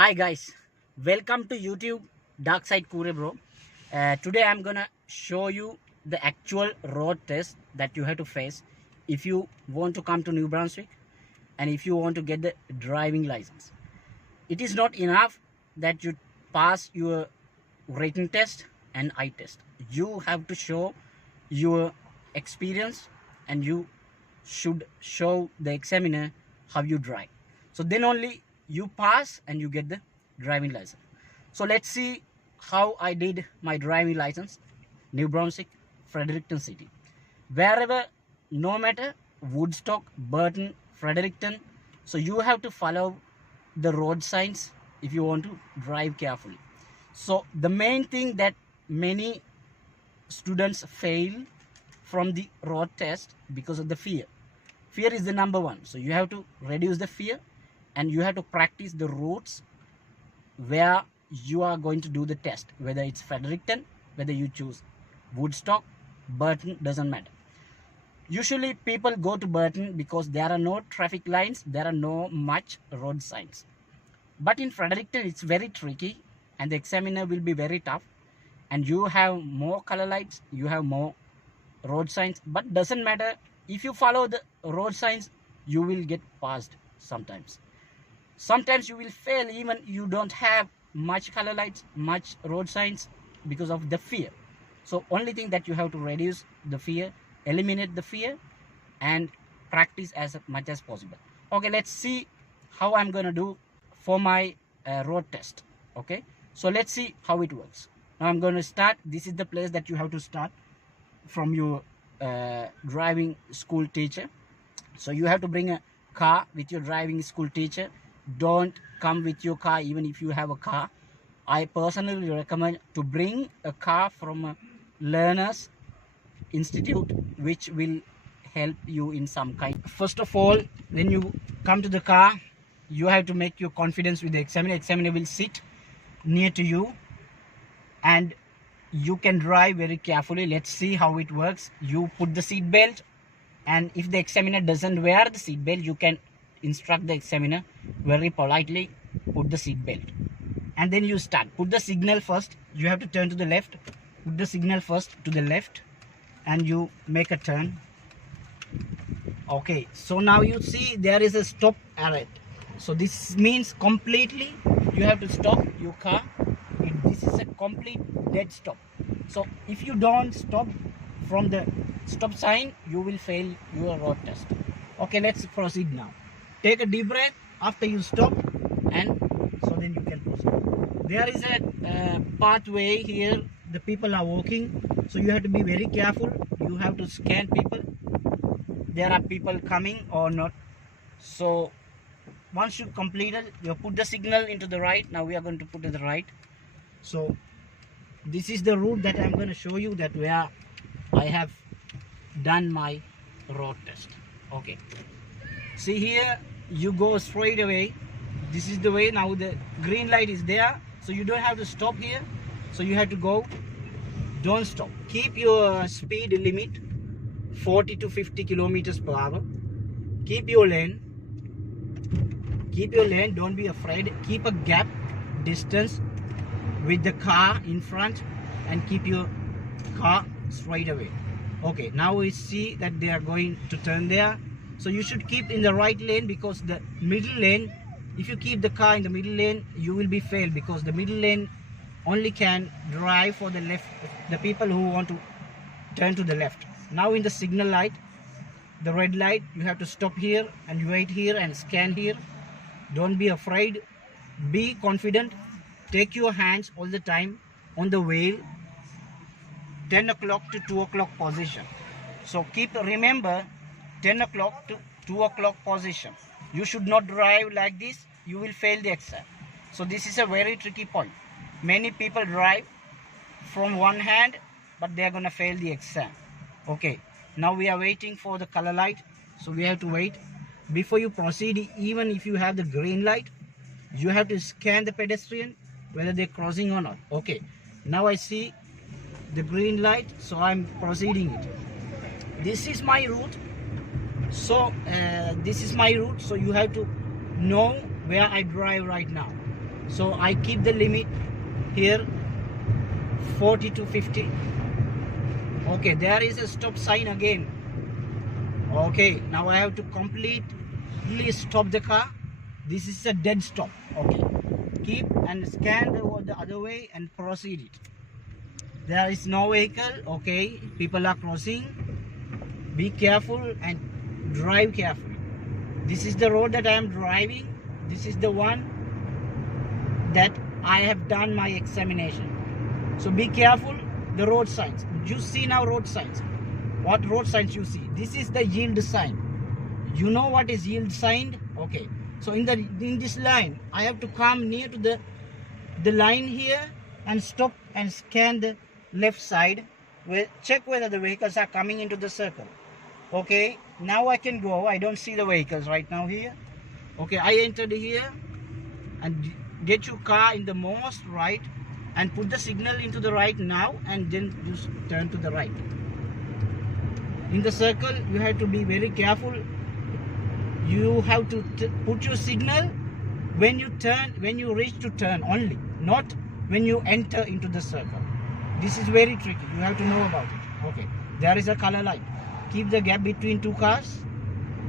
Hi guys, welcome to YouTube DARKSIDE-KURE bro. Today I'm gonna show you the actual road test that you have to face if you want to come to New Brunswick and if you want to get the driving license. It is not enough that you pass your written test and eye test. You have to show your experience and you should show the examiner how you drive. So then only you pass and you get the driving license. So let's see how I did my driving license. New Brunswick, Fredericton city. Wherever, no matter Woodstock, Burton, Fredericton. So you have to follow the road signs if you want to drive carefully. So the main thing that many students fail from the road test because of the fear. Fear is the number one. So you have to reduce the fear and you have to practice the routes where you are going to do the test. Whether it's Fredericton, whether you choose Woodstock, Burton, doesn't matter. Usually people go to Burton because there are no traffic lines, there are no much road signs. But in Fredericton it's very tricky and the examiner will be very tough and you have more color lights, you have more road signs, but doesn't matter. If you follow the road signs, you will get passed sometimes. Sometimes you will fail even you don't have much color lights, much road signs because of the fear. So only thing that you have to reduce the fear, eliminate the fear and practice as much as possible. Okay, let's see how I'm gonna do for my road test. Okay, so let's see how it works. Now I'm going to start. This is the place that you have to start from your driving school teacher. So you have to bring a car with your driving school teacher. Don't come with your car even if you have a car. I personally recommend to bring a car from a learners institute which will help you in some kind. First of all, when you come to the car, you have to make your confidence with the examiner. Examiner will sit near to you and you can drive very carefully. Let's see how it works. You put the seat belt, and if the examiner doesn't wear the seat belt, you can instruct the examiner very politely, put the seat belt, and then you start. Put the signal first. You have to turn to the left. Put the signal first to the left and you make a turn. Okay, so now you see there is a stop arrest. So this means completely you have to stop your car. This is a complete dead stop. So if you don't stop from the stop sign, you will fail your road test. Okay, let's proceed now. Take a deep breath after you stop, and so then you can proceed. There is a pathway here. The people are walking, so you have to be very careful. You have to scan people. There are people coming or not. So once you complete it, you put the signal into the right. Now we are going to put it to the right. So this is the route that I'm going to show you, that where I have done my road test. Okay, see here, you go straight away. This is the way. Now the green light is there, so you don't have to stop here. So you have to go. Don't stop. Keep your speed limit 40 to 50 kilometers per hour. Keep your lane. Keep your lane. Don't be afraid. Keep a gap distance with the car in front and keep your car straight away. Okay, now we see that they are going to turn there. So you should keep in the right lane, because the middle lane, if you keep the car in the middle lane, you will be failed, because the middle lane only can drive for the left, the people who want to turn to the left. Now in the signal light, the red light, you have to stop here and you wait here and scan here. Don't be afraid. Be confident. Take your hands all the time on the wheel, 10 o'clock to 2 o'clock position. So remember 10 o'clock to 2 o'clock position. You should not drive like this. You will fail the exam. So this is a very tricky point. Many people drive from one hand, but they are going to fail the exam. Okay, now we are waiting for the color light. So we have to wait. Before you proceed, even if you have the green light, you have to scan the pedestrian whether they're crossing or not. Okay, now I see the green light, so I'm proceeding it. This is my route. So this is my route. So you have to know where I drive right now. So I keep the limit here 40 to 50. Okay, there is a stop sign again. Okay, now I have to completely stop the car. This is a dead stop. Okay, keep and scan the other way and proceed it. There is no vehicle. Okay, people are crossing. Be careful and drive carefully. This is the road that I am driving. This is the one that I have done my examination. So be careful. The road signs. You see now road signs. What road signs you see? This is the yield sign. You know what is yield sign? Okay. So in this line, I have to come near to the line here and stop and scan the left side. Check whether the vehicles are coming into the circle. Okay. Now I can go. I don't see the vehicles right now here. Okay. I entered here and get your car in the most right and put the signal into the right now, and then just turn to the right. In the circle, you have to be very careful. You have to put your signal when you turn, when you reach to turn only, not when you enter into the circle. This is very tricky. You have to know about it. Okay, there is a color light. Keep the gap between two cars,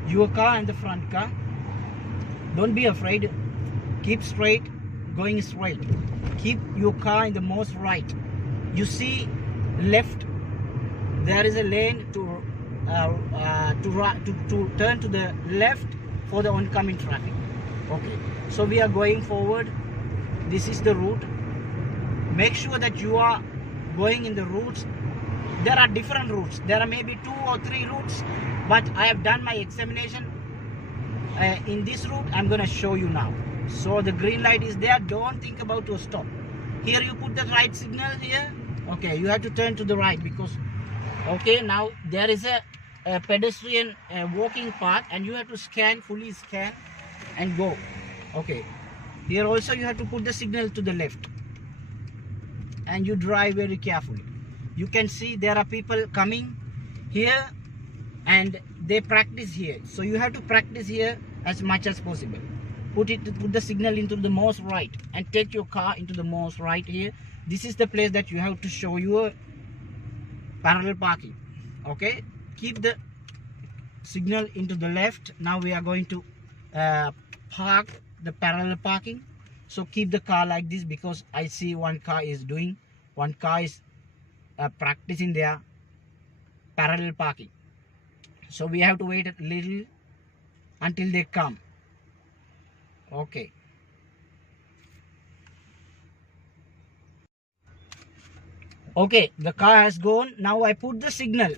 your car and the front car. Don't be afraid. Keep straight, going straight. Keep your car in the most right. You see left, there is a lane to turn to the left for the oncoming traffic. Okay, so we are going forward. This is the route. Make sure that you are going in the routes. There are different routes. There are maybe 2 or 3 routes, but I have done my examination in this route. I'm gonna show you now. So the green light is there. Don't think about to stop. Here you put the right signal here. Okay, you have to turn to the right because, okay, now there is a pedestrian walking path and you have to scan, fully scan and go. Okay, here also you have to put the signal to the left and you drive very carefully. You can see there are people coming here and they practice here. So you have to practice here as much as possible. Put the signal into the most right and take your car into the most right here. This is the place that you have to show your parallel parking. Okay, keep the signal into the left. Now we are going to park the parallel parking. So keep the car like this because I see one car is practicing their parallel parking. So we have to wait a little until they come. Okay. Okay, the car has gone. Now I put the signal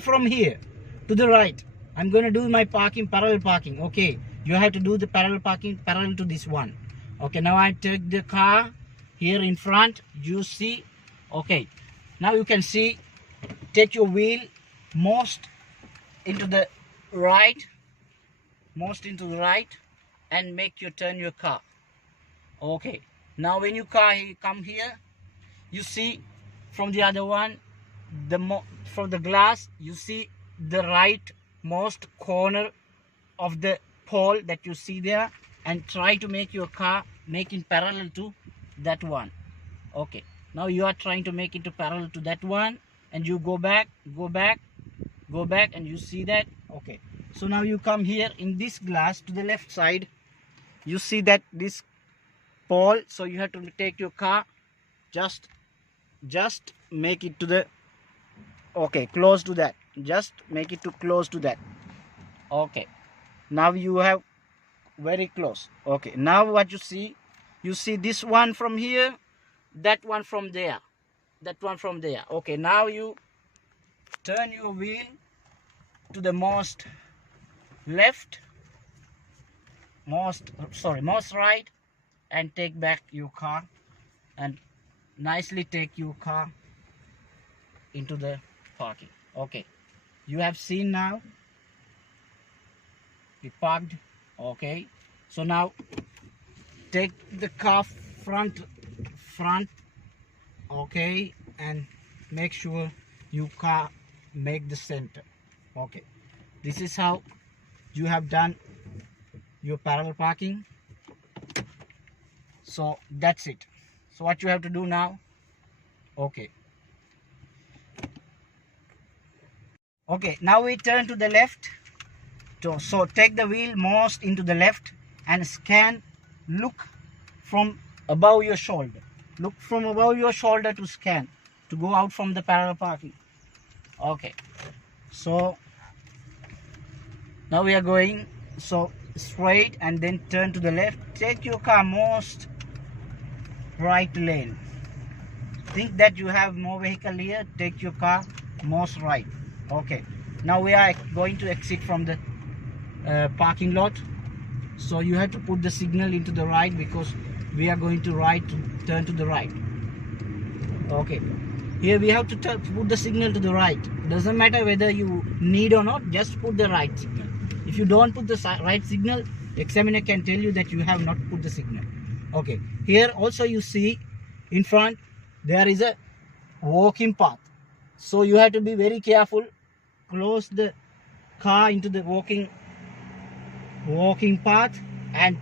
from here to the right. I'm going to do my parallel parking. Okay, you have to do the parallel parking parallel to this one. Okay, now I take the car here in front. You see, okay, now you can see, take your wheel most into the right, and make you turn your car. Okay, now when you come here, you see from the other one, from the glass, you see the rightmost corner of the pole that you see there, and try to make your car make in parallel to that one. Okay, now you are trying to make it to parallel to that one, and you go back, and you see that. Okay, so now you come here in this glass to the left side. You see that this pole, so you have to take your car, just make it to the, okay, close to that. Just make it to close to that. Okay, now you have very close. Okay, now what you see this one from here, that one from there, Okay, now you turn your wheel to the most right, and take back your car and nicely take your car into the parking. Okay, you have seen now we parked. Okay, so now take the car front, okay, and make sure your car make the center. Okay, this is how you have done your parallel parking. So that's it. So what you have to do now, okay, now we turn to the left. So take the wheel most into the left and scan. Look from above your shoulder. Look from above your shoulder to scan, to go out from the parallel parking. Okay, so now we are going so straight and then turn to the left. Take your car most right lane. Think that you have more vehicle here, take your car most right. Okay, now we are going to exit from the parking lot. So you have to put the signal into the right, because we are going to turn to the right. Okay, here we have to put the signal to the right. Doesn't matter whether you need or not, just put the right signal. If you don't put the right signal, examiner can tell you that you have not put the signal. Okay, here also you see in front there is a walking path, so you have to be very careful. Close the car into the walking path and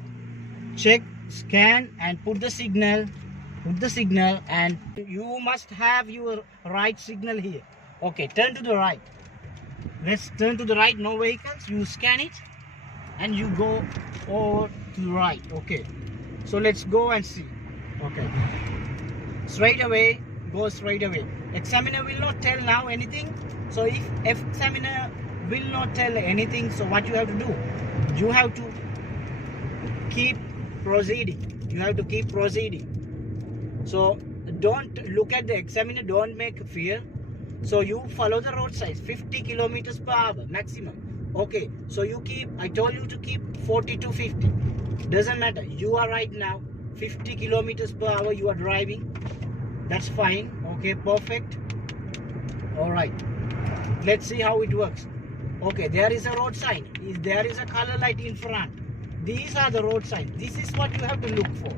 check, scan and put the signal. And you must have your right signal here. Okay, turn to the right. Let's turn to the right. No vehicles. You scan it and you go over to the right. Okay, so let's go and see. Okay, straight away, go straight away. Examiner will not tell now anything. So if examiner will not tell anything, so what you have to do, you have to keep proceeding. So don't look at the examiner, don't make fear. So you follow the road signs, 50 kilometers per hour maximum. Okay, so you keep, I told you to keep 40 to 50. Doesn't matter, you are right now 50 kilometers per hour you are driving. That's fine. Okay, perfect. All right, let's see how it works. Okay, there is a road sign. There is a color light in front. These are the road signs. This is what you have to look for.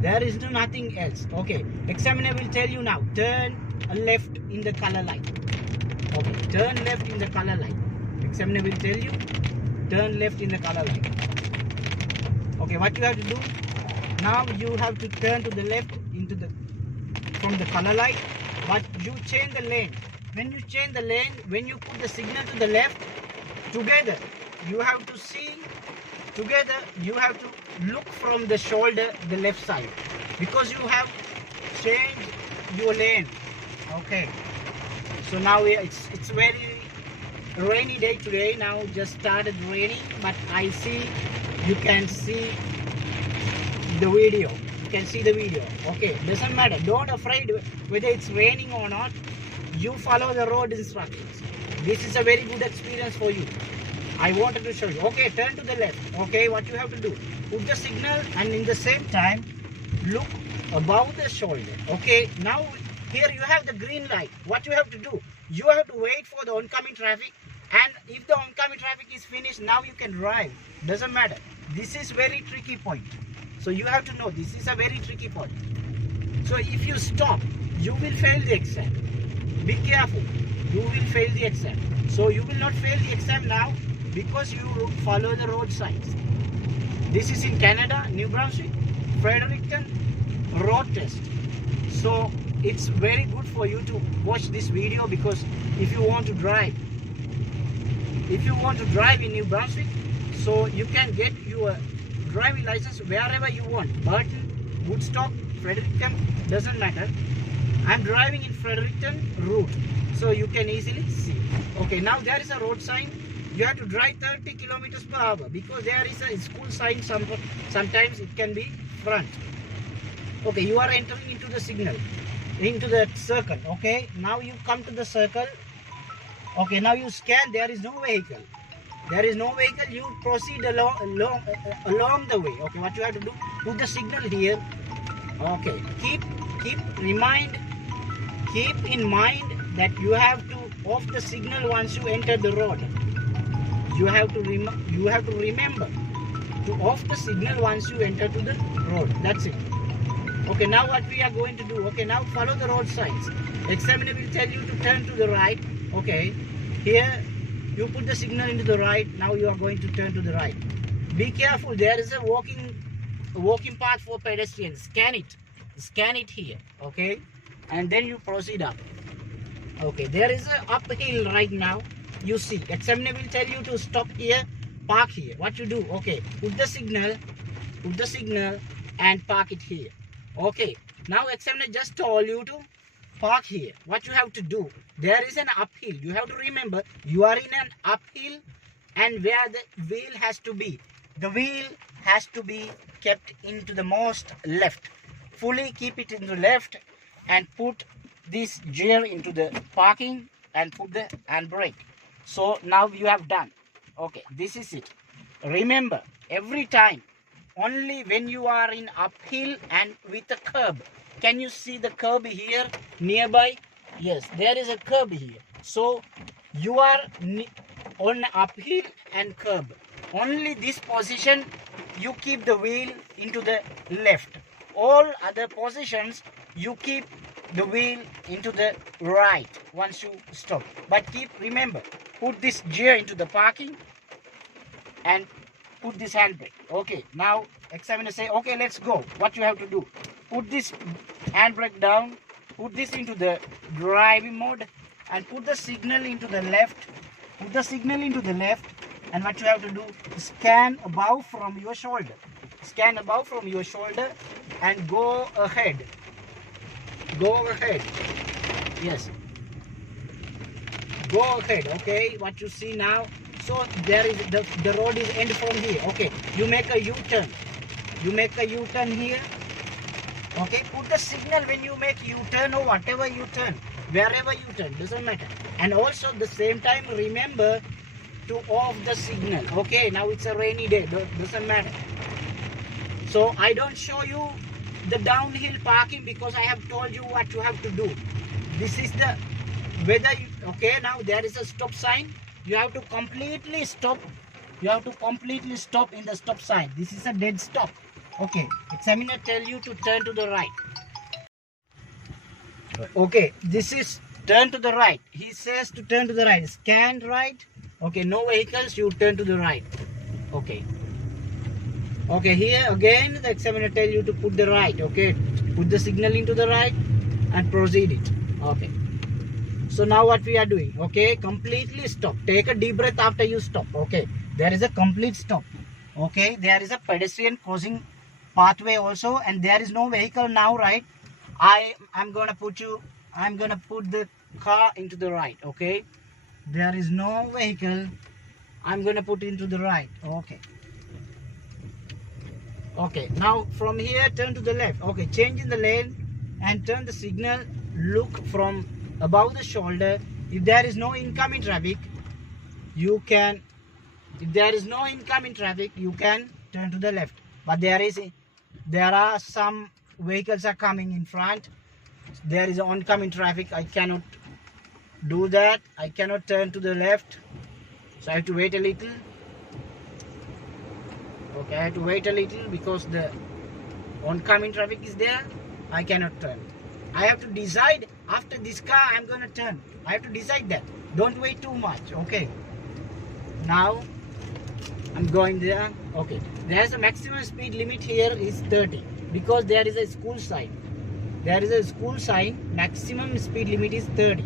There is nothing else. Okay, examiner will tell you now, turn left in the color light. Okay, turn left in the color light. Examiner will tell you, turn left in the color light. Okay, what you have to do, now you have to turn to the left from the color light, but you change the lane. When you change the lane, when you put the signal to the left, together you have to see, together you have to look from the shoulder, the left side, because you have changed your lane. Okay, so now it's very rainy day today. Now just started raining, but I see, you can see the video. Okay, doesn't matter, don't afraid whether it's raining or not. You follow the road instructions. This is a very good experience for you. I wanted to show you. Okay, turn to the left. Okay, what you have to do, put the signal and in the same time look above the shoulder. Okay, now here you have the green light. What you have to do, you have to wait for the oncoming traffic, and if the oncoming traffic is finished, now you can drive. Doesn't matter. This is very tricky point. So you have to know this is a very tricky point. So if you stop, you will fail the exam. Be careful, you will fail the exam. So you will not fail the exam now because you follow the road signs. This is in Canada, New Brunswick, Fredericton road test. So it's very good for you to watch this video, because if you want to drive in New Brunswick, so you can get your driving license wherever you want. Burton, Woodstock, Fredericton, doesn't matter. I'm driving in Fredericton route, so you can easily see. Okay, now there is a road sign. You have to drive 30 kilometers per hour, because there is a school sign. Sometimes it can be front. Okay, you are entering into the signal, into the circle. Okay, now you come to the circle. Okay, now you scan. There is no vehicle. You proceed along the way. Okay, what you have to do, put the signal here. Okay, keep in mind that you have to off the signal once you enter the road. You have to remember to off the signal once you enter to the road. That's it. Okay, now what we are going to do, okay, now follow the road signs. Examiner will tell you to turn to the right. Okay, here you put the signal into the right. Now you are going to turn to the right. Be careful, there is a walking walking path for pedestrians. Scan it here, okay, and then you proceed up. Okay, there is a uphill right now. You see, examiner will tell you to stop here, park here. What you do? Okay, put the signal, and park it here. Okay, now examiner just told you to park here. What you have to do? There is an uphill. You have to remember you are in an uphill, and where the wheel has to be. The wheel has to be kept into the most left. Fully keep it in the left and put this gear into the parking and put the handbrake. So now you have done. Okay, this is it. Remember, every time, only when you are in uphill and with a curb. Can you see the curb here nearby? Yes, there is a curb here. So you are on uphill and curb. Only this position you keep the wheel into the left. All other positions you keep the wheel into the right once you stop. But remember, put this gear into the parking and put this handbrake. Okay, now examiner say, okay, let's go. What you have to do? Put this handbrake down, put this into the driving mode, and put the signal into the left. Put the signal into the left, and what you have to do, scan above from your shoulder. Scan above from your shoulder and go ahead. Go ahead. Yes. Go ahead. Okay, what you see now. So there is the road is end from here. Okay, you make a U-turn. You make a U-turn here. Okay, put the signal when you make U-turn or whatever you turn, wherever you turn, doesn't matter. And also the same time remember to off the signal. Okay, now it's a rainy day, doesn't matter. So I don't show you the downhill parking because I have told you what you have to do. This is the whether you, okay, now there is a stop sign. You have to completely stop. You have to completely stop in the stop sign. This is a dead stop. Okay, examiner tell you to turn to the right. Okay, this is turn to the right. He says to turn to the right. Scan right. Okay, no vehicles, you turn to the right. Okay. Okay, here again the examiner tell you to put the right. Okay, put the signal into the right and proceed it. Okay. So now what we are doing? Okay, completely stop. Take a deep breath after you stop. Okay, there is a complete stop. Okay, there is a pedestrian crossing pathway also, and there is no vehicle now, right? I'm gonna put the car into the right. Okay, there is no vehicle. I'm gonna put into the right. Okay. Okay, now from here turn to the left. Okay, change in the lane and turn the signal. Look from above the shoulder. If there is no incoming traffic, you can. If there is no incoming traffic, you can turn to the left. But there are some vehicles are coming in front. There is oncoming traffic. I cannot do that. I cannot turn to the left. So I have to wait a little. Okay, I have to wait a little because the oncoming traffic is there. I cannot turn. I have to decide after this car I'm gonna turn. I have to decide that. Don't wait too much. Okay. Now I'm going there. Okay. There's a maximum speed limit here is 30 because there is a school sign. There is a school sign. Maximum speed limit is 30.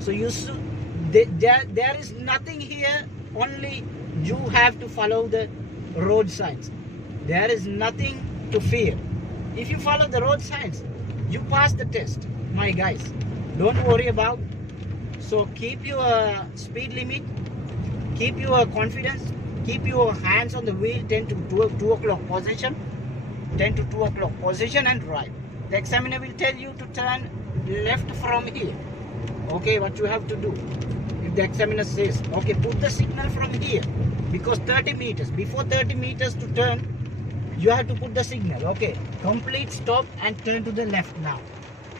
So there is nothing here. Only you have to follow the road signs. There is nothing to fear. If you follow the road signs, you pass the test, my guys. Don't worry about. So keep your speed limit, keep your confidence, keep your hands on the wheel. 10 to 2 o'clock position, 10 to 2 o'clock position, and drive. The examiner will tell you to turn left from here. Okay, what you have to do? If the examiner says, okay, put the signal from here because 30 meters. Before 30 meters to turn, you have to put the signal. Okay, complete stop and turn to the left now.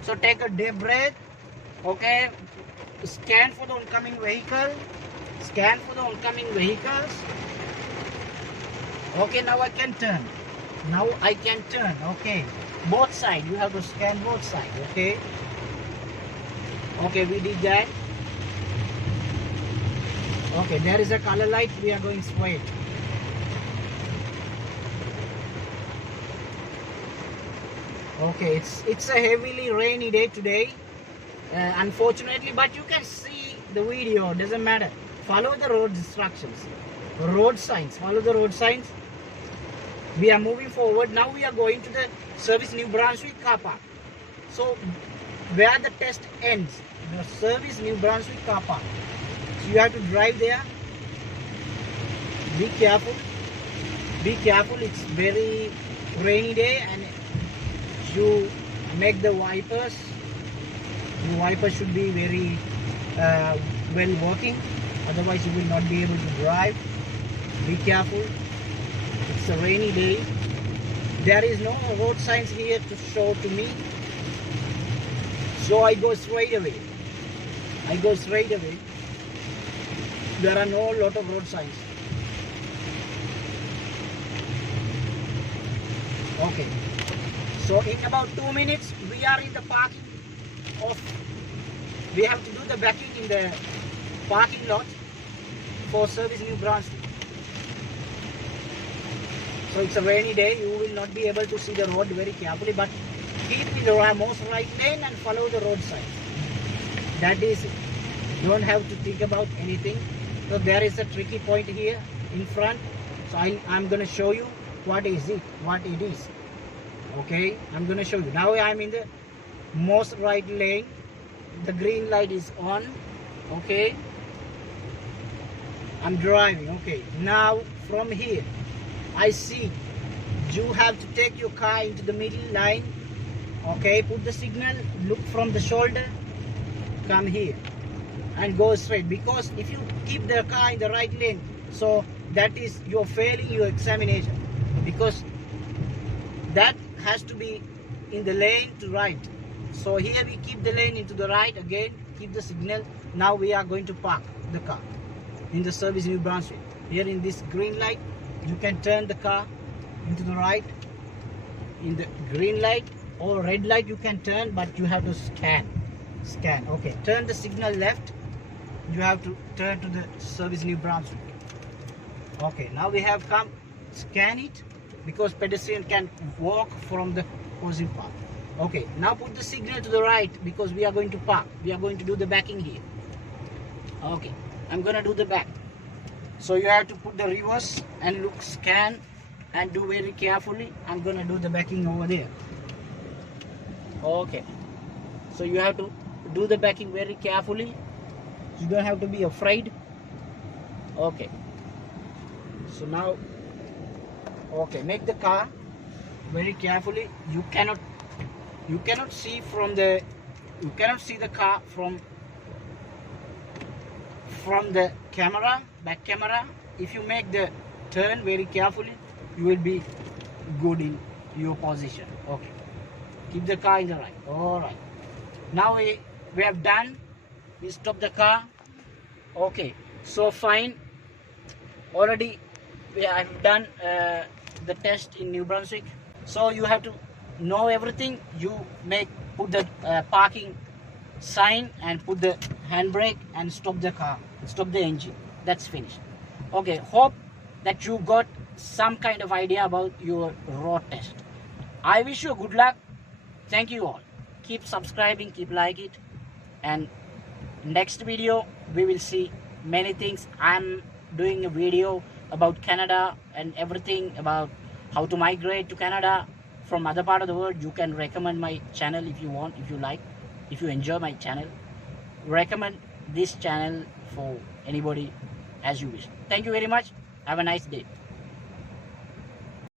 So take a deep breath. Okay, scan for the oncoming vehicle. Scan for the oncoming vehicles. Okay, now I can turn. Now I can turn. Okay, both sides. You have to scan both sides. Okay. Okay, we did that. Okay, there is a color light. We are going straight. Okay, it's a heavily rainy day today, unfortunately, but you can see the video, doesn't matter. Follow the road instructions, road signs, follow the road signs. We are moving forward. Now we are going to the Service New Brunswick car park. So where the test ends, the Service New Brunswick car park. So you have to drive there. Be careful. Be careful. It's very rainy day, and you make the wipers. The wipers should be very well working. Otherwise, you will not be able to drive. Be careful. It's a rainy day. There is no road signs here to show to me. So I go straight away. There are no lot of road signs. Okay. So in about 2 minutes, we are in the parking of. We have to do the backing in the parking lot for Service New Brunswick. So it's a rainy day. You will not be able to see the road very carefully, but keep in the most right lane and follow the road signs. That is, you don't have to think about anything. So there is a tricky point here in front. So I'm going to show you what it is. Okay, I'm going to show you. Now I'm in the most right lane. The green light is on. Okay, I'm driving. Okay, now from here I see you have to take your car into the middle line. Okay, put the signal, look from the shoulder, come here and go straight, because if you keep the car in the right lane, so that is you're failing your examination, because that has to be in the lane to right. So here we keep the lane into the right, again keep the signal. Now we are going to park the car in the Service New Brunswick. Here in this green light, you can turn the car into the right. In the green light or red light you can turn, but you have to scan. Okay, turn the signal left. You have to turn to the Service New Brunswick. Okay, now we have come. Scan it, because pedestrian can walk from the opposing path. Okay, now put the signal to the right, because we are going to park. We are going to do the backing here. Okay, I'm gonna do the back. So you have to put the reverse and look, scan and do very carefully. I'm gonna do the backing over there. Okay, so you have to do the backing very carefully. You don't have to be afraid. Okay, so now, okay, make the car very carefully. You cannot see from the, you cannot see the car from the camera, back camera. If you make the turn very carefully, you will be good in your position. Okay, keep the car in the right. All right, now we have done. We stop the car. Okay, so fine. Already we have done the test in New Brunswick. So you have to know everything. You put the parking sign and put the handbrake and stop the car, stop the engine. That's finished. Okay, hope that you got some kind of idea about your road test. I wish you good luck. Thank you all. Keep subscribing, keep like it, and next video we will see many things. I'm doing a video about Canada and everything about how to migrate to Canada from other part of the world. You can recommend my channel if you want, if you like, if you enjoy my channel. Recommend this channel for anybody as you wish. Thank you very much. Have a nice day.